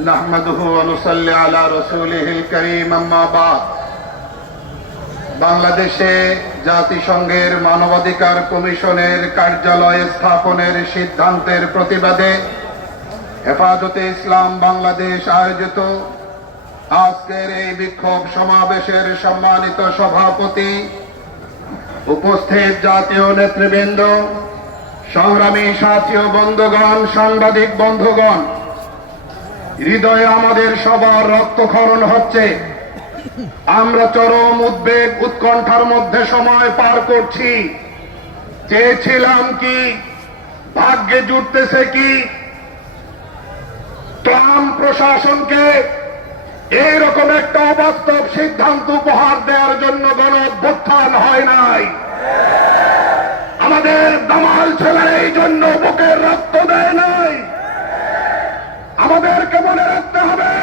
نحمده ونصلي على رسوله الكريم أما بعد বাংলাদেশে জাতিসংঘের মানবাধিকার কমিশনের কার্যালয় স্থাপনের সিদ্ধান্তের প্রতিবাদে হেফাজতে ইসলাম বাংলাদেশ আয়োজিত আজকের এই বিক্ষোভ সমাবেশের সম্মানিত সভাপতি উপস্থিত জাতীয় নেতৃবৃন্দ সংগ্রামী সাথী ও বন্ধুগণ সাংবাদিক বন্ধুগণ হৃদয়ে আমাদের সবার রক্তক্ষরণ হচ্ছে। আমরা চরম উদ্বেগ উৎকণ্ঠার মধ্যে সময় পার করছি। চেয়েছিলাম কি? ভাগ্যে জুটতেছে কি? ট্রাম্প প্রশাসনকে এইরকম একটা অবাস্তব সিদ্ধান্ত উপহার দেওয়ার জন্য গণ অভ্যুত্থান হয় নাই। আমাদের দামাল ছেলের এই জন্য বুকের রক্ত দেয় আমাদেরকে মনে রাখতে হবে,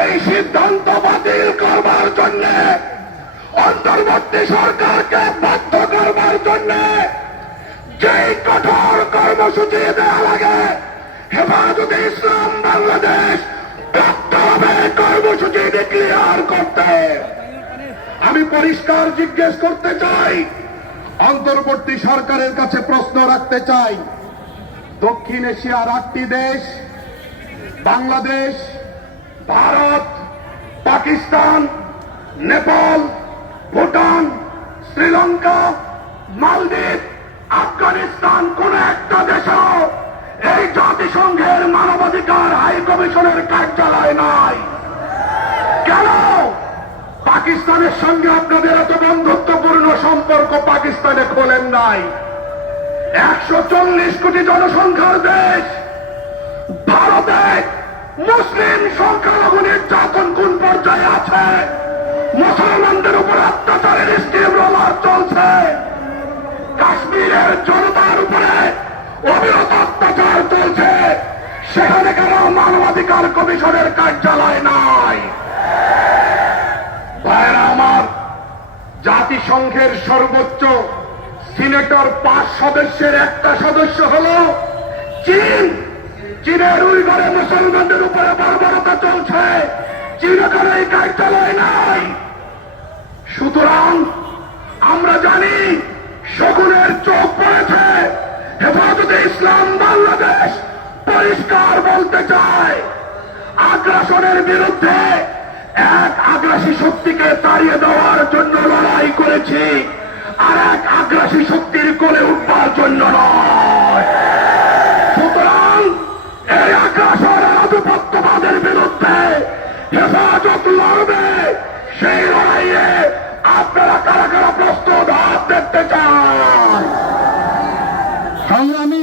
এই সিদ্ধান্ত বাতিল করবার জন্য, অন্তর্বর্তী সরকারকে বাধ্য করবার জন্য, যেই কঠোর কর্মসূচি দেওয়া লাগে, হেফাজতে ইসলাম বাংলাদেশ হবে কর্মসূচি ডিক্লিয়ার করতে। আমি পরিষ্কার জিজ্ঞেস করতে চাই, অন্তর্বর্তী সরকারের কাছে প্রশ্ন রাখতে চাই, দক্ষিণ এশিয়ার আটটি দেশ বাংলাদেশ, ভারত, পাকিস্তান, নেপাল, ভুটান, শ্রীলঙ্কা, মালদ্বীপ, আফগানিস্তান, কোন একটা দেশও এই জাতিসংঘের মানবাধিকার হাই কমিশনের কার্যালয় নাই। কেন? পাকিস্তানের সঙ্গে আপনাদের এত বন্ধুত্বপূর্ণ সম্পর্ক পাকিস্তানে খোলেন নাই। একশো চল্লিশ কোটি জনসংখ্যার দেশ ভারতে মুসলিম সংখ্যালঘু নির্যাতন কোন পর্যায়ে আছে? মুসলমানদের উপর অত্যাচারের স্টিম রোলার চলছে। কাশ্মীরের জনতার উপরে অবিরত অত্যাচার চলছে। সেখানে কেন মানবাধিকার কমিশনের কার্যালয় নাই। ভাইরা আমার, জাতিসংঘের সর্বোচ্চ সিনেটর পাঁচ সদস্যের একটা সদস্য হল চীন। চীনের উইঘরে মুসলমানদের উপরে বর্বরতা চলছে। চীন এখানে এই কার্যালয় নাই। সুতরাং আমরা জানি শকুনের চোখ পড়েছে। হেফাজতে ইসলাম বাংলাদেশ পরিষ্কার বলতে চায়, আগ্রাসনের বিরুদ্ধে এক আগ্রাসী শক্তিকে তাড়িয়ে দেওয়ার জন্য লড়াই করেছি, আর এক আগ্রাসী শক্তির কোলে উঠবার জন্য নয়। সেই লড়াইয়ে আপনারা কারা কারা প্রস্তুত হাত দেখতে চান? সংগ্রামী